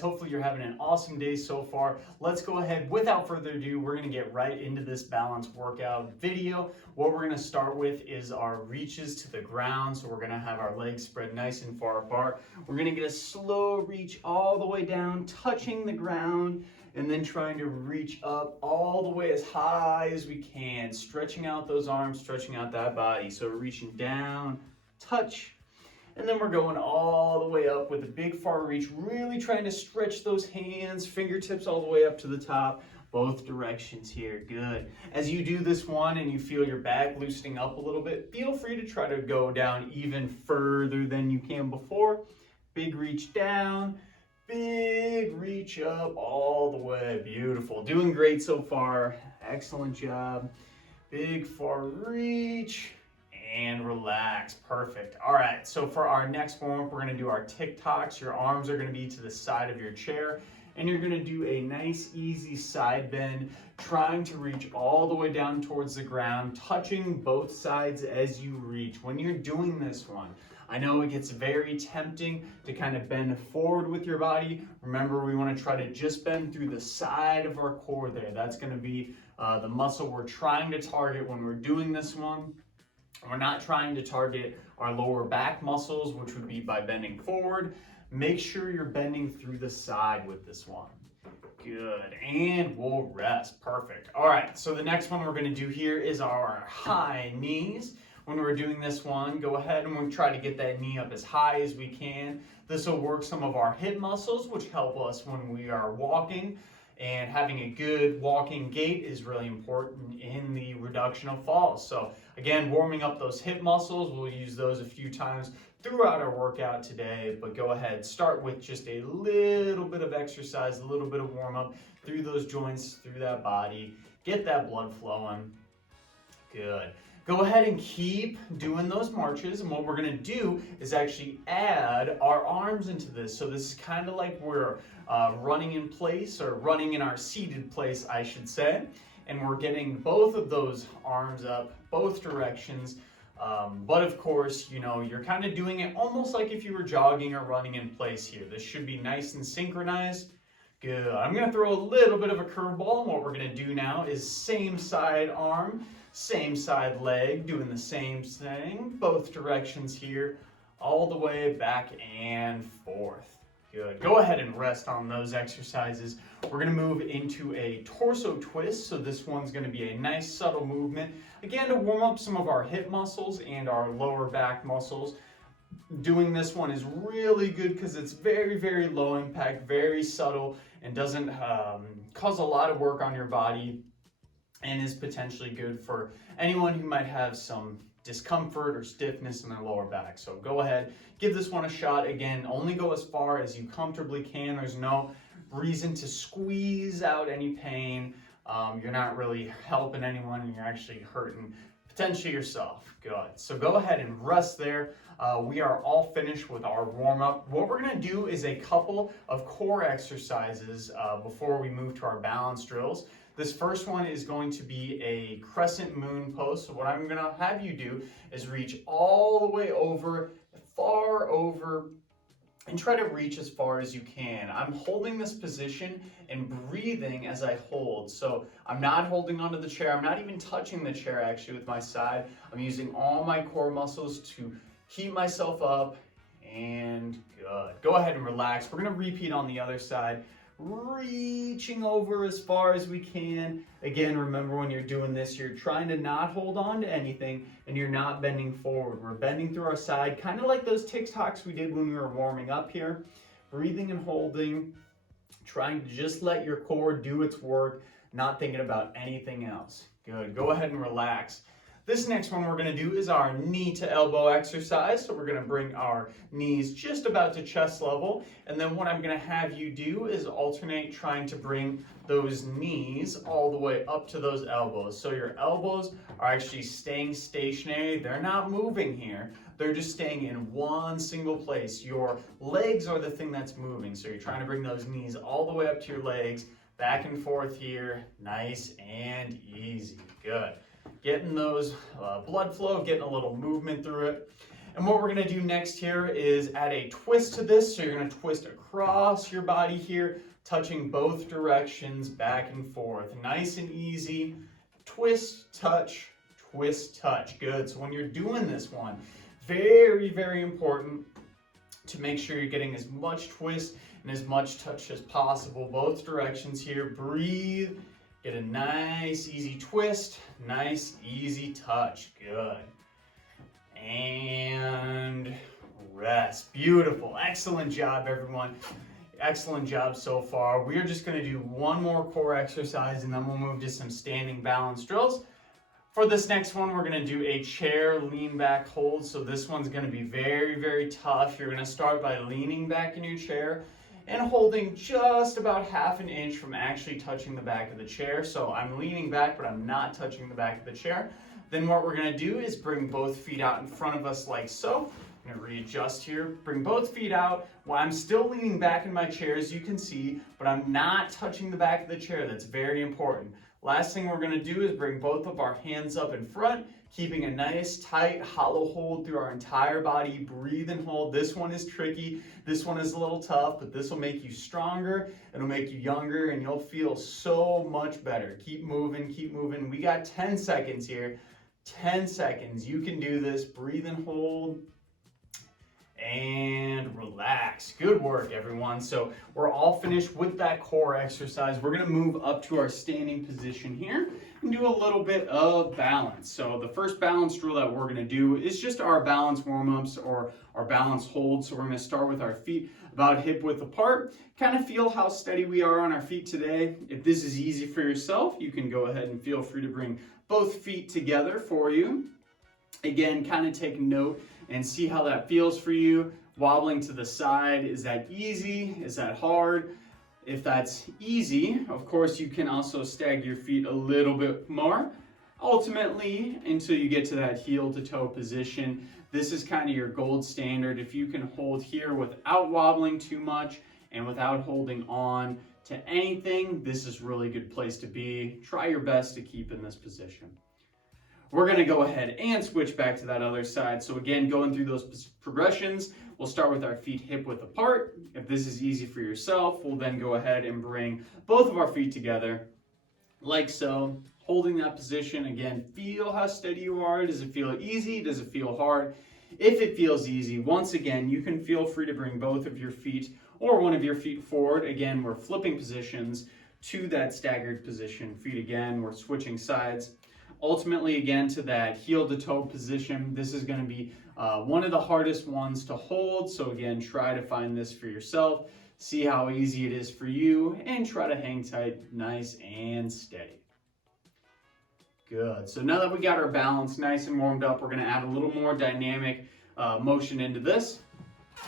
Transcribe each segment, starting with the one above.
Hopefully you're having an awesome day so far. Let's go ahead, without further ado, we're gonna get right into this balance workout video. What we're gonna start with is our reaches to the ground. So we're gonna have our legs spread nice and far apart. We're gonna get a slow reach all the way down, touching the ground, and then trying to reach up all the way as high as we can, stretching out those arms, stretching out that body. So we're reaching down, touch, and then we're going all the way up with a big far reach, really trying to stretch those hands, fingertips all the way up to the top, both directions here. Good. As you do this one and you feel your back loosening up a little bit, feel free to try to go down even further than you can before. Big reach down, big reach up all the way. Beautiful. Doing great so far. Excellent job. Big far reach. And relax. Perfect. All right, so for our next warm-up, we're going to do our TikToks. Your arms are going to be to the side of your chair, and you're going to do a nice, easy side bend, trying to reach all the way down towards the ground, touching both sides as you reach. When you're doing this one, I know it gets very tempting to kind of bend forward with your body. Remember, we want to try to just bend through the side of our core there. That's going to be the muscle we're trying to target when we're doing this one. We're not trying to target our lower back muscles, which would be by bending forward. Make sure you're bending through the side with this one. Good, and we'll rest. Perfect. All right, so the next one we're going to do here is our high knees. When we're doing this one, go ahead and we'll try to get that knee up as high as we can. This will work some of our hip muscles, which help us when we are walking. And having a good walking gait is really important in the reduction of falls. So again, warming up those hip muscles, we'll use those a few times throughout our workout today, but go ahead, start with just a little bit of exercise, a little bit of warm up through those joints, through that body, get that blood flowing. Good. Go ahead and keep doing those marches, and what we're going to do is actually add our arms into this. So this is kind of like we're running in place, or running in our seated place, I should say, and we're getting both of those arms up, both directions. But of course, you know, you're kind of doing it almost like if you were jogging or running in place here. This should be nice and synchronized. Good. I'm going to throw a little bit of a curveball, and what we're going to do now is same side arm, same side leg, doing the same thing, both directions here, all the way back and forth. Good. Go ahead and rest on those exercises. We're going to move into a torso twist. So this one's going to be a nice subtle movement. Again, to warm up some of our hip muscles and our lower back muscles. Doing this one is really good because it's very, very low impact, very subtle, and doesn't cause a lot of work on your body, and is potentially good for anyone who might have some discomfort or stiffness in their lower back. So go ahead, give this one a shot. Again, only go as far as you comfortably can. There's no reason to squeeze out any pain. You're not really helping anyone, and you're actually hurting potentially yourself. Good. So go ahead and rest there. We are all finished with our warm-up. What we're going to do is a couple of core exercises before we move to our balance drills. This first one is going to be a crescent moon pose. So what I'm going to have you do is reach all the way over, far over, and try to reach as far as you can. I'm holding this position and breathing as I hold. So I'm not holding onto the chair. I'm not even touching the chair actually with my side. I'm using all my core muscles to keep myself up, and good. Go ahead and relax. We're going to repeat on the other side. Reaching over as far as we can. Again, remember when you're doing this, you're trying to not hold on to anything, and you're not bending forward. We're bending through our side, kind of like those TikToks we did when we were warming up here. Breathing and holding, trying to just let your core do its work, not thinking about anything else. Good. Go ahead and relax. This next one we're going to do is our knee to elbow exercise. So we're going to bring our knees just about to chest level. And then what I'm going to have you do is alternate trying to bring those knees all the way up to those elbows. So your elbows are actually staying stationary. They're not moving here. They're just staying in one single place. Your legs are the thing that's moving. So you're trying to bring those knees all the way up to your legs, back and forth here. Nice and easy. Good. Getting those blood flow, getting a little movement through it. And what we're gonna do next here is add a twist to this. So you're gonna twist across your body here, touching both directions, back and forth. Nice and easy. Twist, touch, twist, touch. Good. So when you're doing this one, very, very important to make sure you're getting as much twist and as much touch as possible, both directions here. Breathe, get a nice, easy twist, nice, easy touch. Good. And rest. Beautiful. Excellent job, everyone. Excellent job so far. We are just going to do one more core exercise and then we'll move to some standing balance drills. For this next one, we're going to do a chair lean back hold. So this one's going to be very, very tough. You're going to start by leaning back in your chair and holding just about half an inch from actually touching the back of the chair. So I'm leaning back, but I'm not touching the back of the chair. Then what we're going to do is bring both feet out in front of us like so. I'm going to readjust here, bring both feet out while I'm still leaning back in my chair, as you can see, but I'm not touching the back of the chair. That's very important. Last thing we're going to do is bring both of our hands up in front, keeping a nice tight hollow hold through our entire body. Breathe and hold. This one is tricky. This one is a little tough, but this will make you stronger. It'll make you younger and you'll feel so much better. Keep moving, keep moving. We got 10 seconds here. 10 seconds. You can do this. Breathe and hold. And relax. Good work, everyone. So we're all finished with that core exercise. We're going to move up to our standing position here and do a little bit of balance. So the first balance drill that we're going to do is just our balance warm-ups or our balance hold. So we're going to start with our feet about hip width apart. Kind of feel how steady we are on our feet today. If this is easy for yourself, you can go ahead and feel free to bring both feet together for you. Again, kind of take note and see how that feels for you. Wobbling to the side, is that easy? Is that hard? If that's easy, of course, you can also stagger your feet a little bit more. Ultimately, until you get to that heel to toe position, this is kind of your gold standard. If you can hold here without wobbling too much and without holding on to anything, this is a really good place to be. Try your best to keep in this position. We're going to go ahead and switch back to that other side. So again, going through those progressions, we'll start with our feet hip width apart. If this is easy for yourself, we'll then go ahead and bring both of our feet together like so, holding that position. Again, feel how steady you are. Does it feel easy? Does it feel hard? If it feels easy, once again, you can feel free to bring both of your feet or one of your feet forward. Again, we're flipping positions to that staggered position. Feet again, we're switching sides. Ultimately, again, to that heel to toe position. This is going to be one of the hardest ones to hold. So again, try to find this for yourself. See how easy it is for you and try to hang tight, nice and steady. Good. So now that we got our balance nice and warmed up, we're going to add a little more dynamic motion into this.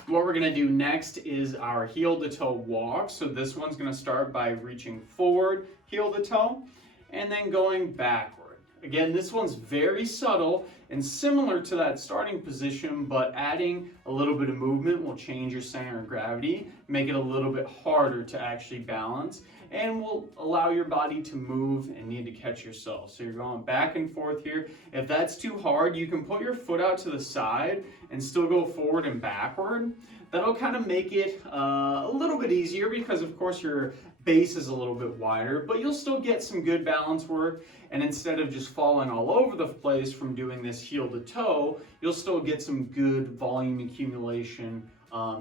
What we're going to do next is our heel to toe walk. So this one's going to start by reaching forward, heel to toe, and then going backward. Again, this one's very subtle and similar to that starting position, but adding a little bit of movement will change your center of gravity, make it a little bit harder to actually balance, and will allow your body to move and need to catch yourself. So you're going back and forth here. If that's too hard, you can put your foot out to the side and still go forward and backward. That'll kind of make it a little bit easier because, of course, your base is a little bit wider, but you'll still get some good balance work. And instead of just falling all over the place from doing this heel to toe, you'll still get some good volume accumulation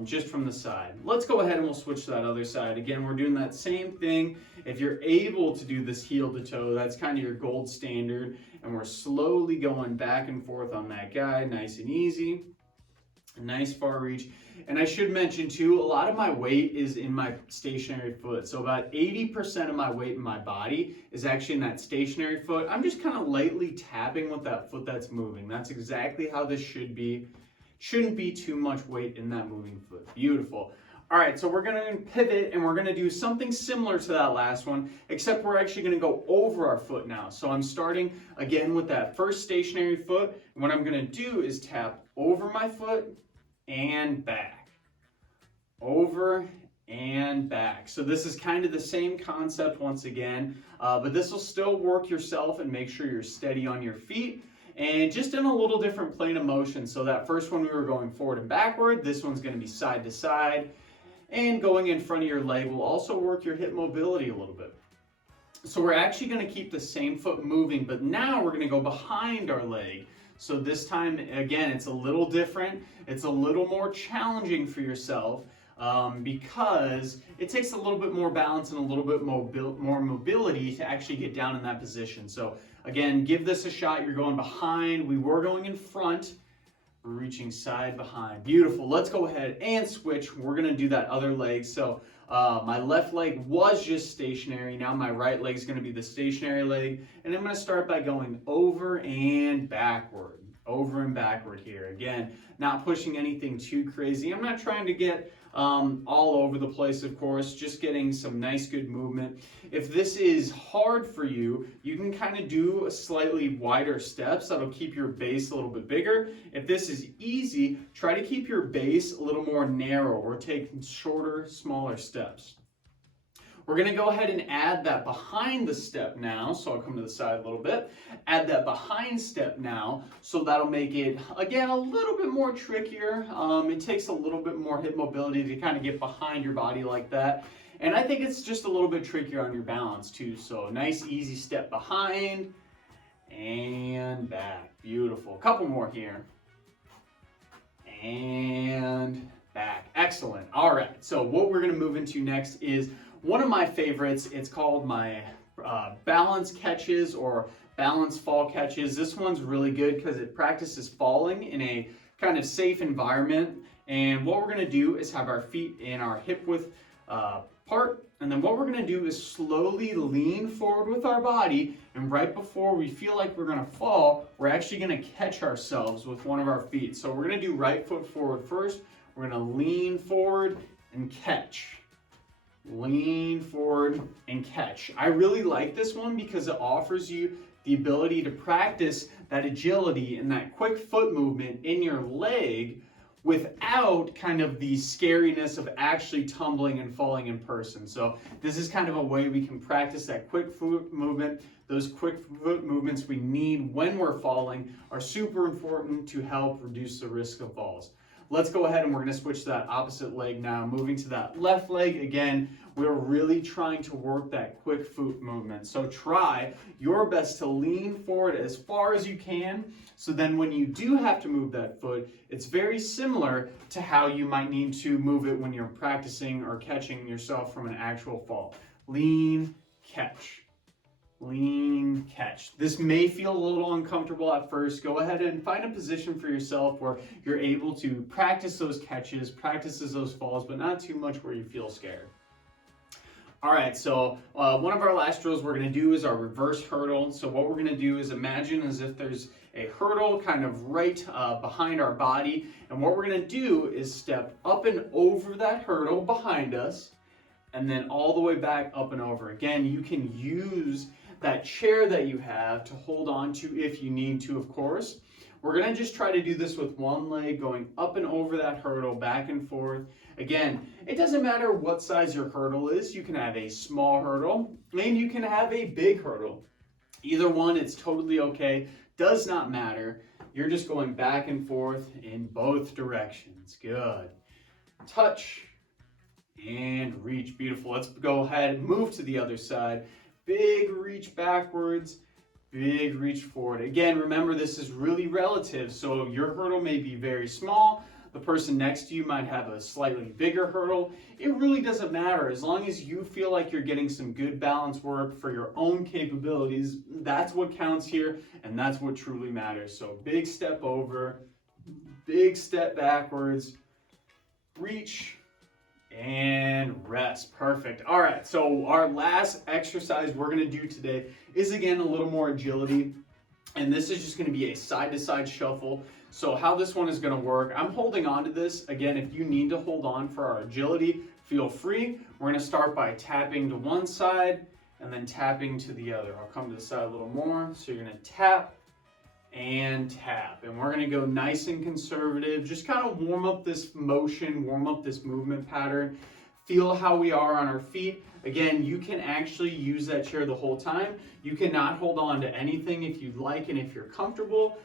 just from the side. Let's go ahead and we'll switch to that other side. Again, we're doing that same thing. If you're able to do this heel to toe, that's kind of your gold standard. And we're slowly going back and forth on that guy, nice and easy. A nice far reach. And I should mention too, a lot of my weight is in my stationary foot. So about 80% of my weight in my body is actually in that stationary foot. I'm just kind of lightly tapping with that foot that's moving. That's exactly how this should be. Shouldn't be too much weight in that moving foot. Beautiful. All right, so we're going to pivot and we're going to do something similar to that last one, except we're actually going to go over our foot now. So I'm starting again with that first stationary foot. And what I'm going to do is tap over my foot and back. Over and back. So this is kind of the same concept once again, but this will still work yourself and make sure you're steady on your feet. and just in a little different plane of motion. So that first one we were going forward and backward, this one's going to be side to side, and going in front of your leg will also work your hip mobility a little bit. So we're actually going to keep the same foot moving, but now we're going to go behind our leg. So this time, again, it's a little different. It's a little more challenging for yourself because it takes a little bit more balance and a little bit more mobility to actually get down in that position. So again, give this a shot. You're going behind. We were going in front. We're reaching side behind. Beautiful. Let's go ahead and switch. We're going to do that other leg. So my left leg was just stationary. Now my right leg is going to be the stationary leg. And I'm going to start by going over and backward. Over and backward here. Again, not pushing anything too crazy. I'm not trying to get all over the place, of course, just getting some nice, good movement. If this is hard for you, you can kind of do slightly wider steps. That'll keep your base a little bit bigger. If this is easy, try to keep your base a little more narrow or take shorter, smaller steps. We're going to go ahead and add that behind the step now. So I'll come to the side a little bit. Add that behind step now. So that'll make it, again, a little bit more trickier. It takes a little bit more hip mobility to kind of get behind your body like that. And I think it's just a little bit trickier on your balance too. So nice, easy step behind and back. Beautiful. A couple more here. And back. Excellent. All right. So what we're going to move into next is one of my favorites. It's called my balance catches or balance fall catches. This one's really good because it practices falling in a kind of safe environment. And what we're going to do is have our feet in our hip width part. And then what we're going to do is slowly lean forward with our body. And right before we feel like we're going to fall, we're actually going to catch ourselves with one of our feet. So we're going to do right foot forward first. We're going to lean forward and catch. Lean forward and catch. I really like this one because it offers you the ability to practice that agility and that quick foot movement in your leg without kind of the scariness of actually tumbling and falling in person. So this is kind of a way we can practice that quick foot movement. Those quick foot movements we need when we're falling are super important to help reduce the risk of falls. Let's go ahead and we're going to switch to that opposite leg now. Moving to that left leg. Again, we're really trying to work that quick foot movement. So try your best to lean forward as far as you can. So then when you do have to move that foot, it's very similar to how you might need to move it when you're practicing or catching yourself from an actual fall. Lean, catch. Lean, catch. This may feel a little uncomfortable at first. Go ahead and find a position for yourself where you're able to practice those catches, practice those falls, but not too much where you feel scared. All right, so one of our last drills we're going to do is our reverse hurdle. So what we're going to do is imagine as if there's a hurdle kind of right behind our body. And what we're going to do is step up and over that hurdle behind us, and then all the way back up and over. Again, you can use that chair that you have to hold on to if you need to, of course. We're going to just try to do this with one leg going up and over that hurdle, back and forth. Again, it doesn't matter what size your hurdle is. You can have a small hurdle and you can have a big hurdle. Either one, it's totally okay. Does not matter. You're just going back and forth in both directions. Good. Touch and reach. Beautiful. Let's go ahead and move to the other side. Big reach backwards, big reach forward. Again, remember this is really relative. So your hurdle may be very small. The person next to you might have a slightly bigger hurdle. It really doesn't matter. As long as you feel like you're getting some good balance work for your own capabilities, that's what counts here, and that's what truly matters. So big step over, big step backwards, reach, and rest. Perfect. All right, so our last exercise we're going to do today is again a little more agility, and this is just going to be a side-to-side shuffle. So how this one is going to work, I'm holding on to this. Again, if you need to hold on for our agility, feel free. We're going to start by tapping to one side and then tapping to the other. I'll come to the side a little more. So you're going to tap and tap, and we're going to go nice and conservative. Just kind of warm up this motion, warm up this movement pattern. Feel how we are on our feet. Again, you can actually use that chair the whole time. You cannot hold on to anything if you'd like and if you're comfortable.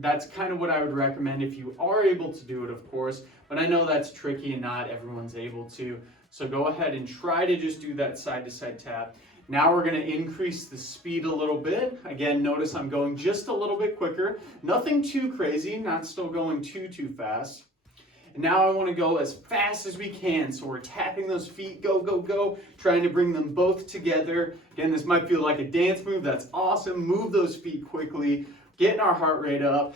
That's kind of what I would recommend if you are able to do it, of course, but I know that's tricky and not everyone's able to. So go ahead and try to just do that side to side tap. Now we're going to increase the speed a little bit. Again, notice I'm going just a little bit quicker. Nothing too crazy, not still going too fast. And now I want to go as fast as we can. So we're tapping those feet, go, go, go, trying to bring them both together. Again, this might feel like a dance move. That's awesome. Move those feet quickly, getting our heart rate up,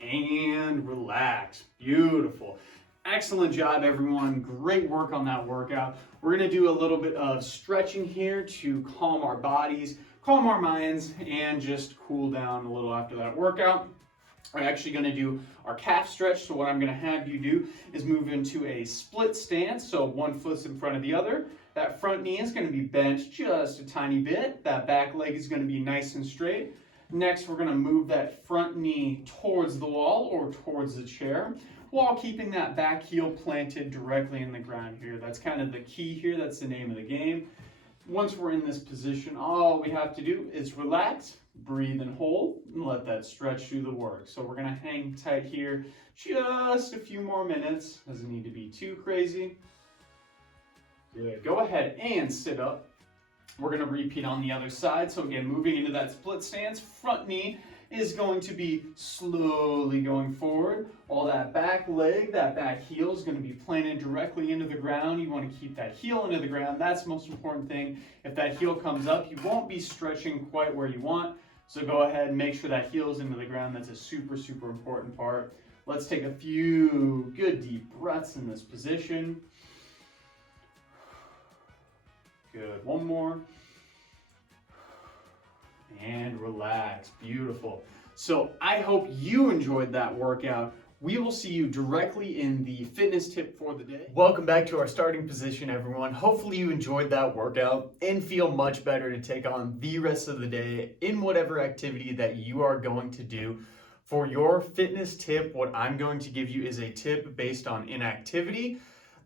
and relax. Beautiful. Excellent job, everyone. Great work on that workout. We're going to do a little bit of stretching here to calm our bodies, calm our minds, and just cool down a little after that workout. We're actually going to do our calf stretch. So what I'm going to have you do is move into a split stance. So one foot's in front of the other. That front knee is going to be bent just a tiny bit. That back leg is going to be nice and straight. Next, we're going to move that front knee towards the wall or towards the chair, while keeping that back heel planted directly in the ground here. That's kind of the key here. That's the name of the game. Once we're in this position, all we have to do is relax, breathe and hold, and let that stretch do the work. So we're gonna hang tight here just a few more minutes. Doesn't need to be too crazy. Good. Go ahead and sit up. We're gonna repeat on the other side. So again, moving into that split stance, front knee is going to be slowly going forward, while that back leg, that back heel is going to be planted directly into the ground. You want to keep that heel into the ground. That's the most important thing. If that heel comes up, you won't be stretching quite where you want. So go ahead and make sure that heel is into the ground. That's a super important part. Let's take a few good deep breaths in this position. Good. One more. And relax. Beautiful. So I hope you enjoyed that workout. We will see you directly in the fitness tip for the day. Welcome back to our starting position, everyone. Hopefully you enjoyed that workout and feel much better to take on the rest of the day in whatever activity that you are going to do. For your fitness tip, what I'm going to give you is a tip based on inactivity.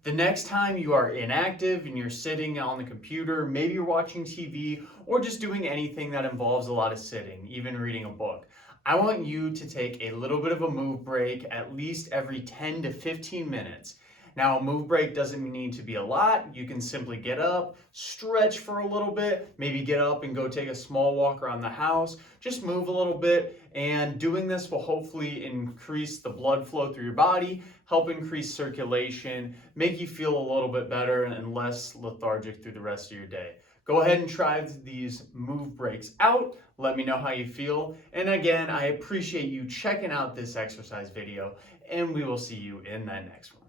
The next time you are inactive and you're sitting on the computer, maybe you're watching TV or just doing anything that involves a lot of sitting, even reading a book, I want you to take a little bit of a move break at least every 10 to 15 minutes. Now, a move break doesn't need to be a lot. You can simply get up, stretch for a little bit, maybe get up and go take a small walk around the house, just move a little bit, and doing this will hopefully increase the blood flow through your body, help increase circulation, make you feel a little bit better and less lethargic through the rest of your day. Go ahead and try these move breaks out. Let me know how you feel. And again, I appreciate you checking out this exercise video, and we will see you in that next one.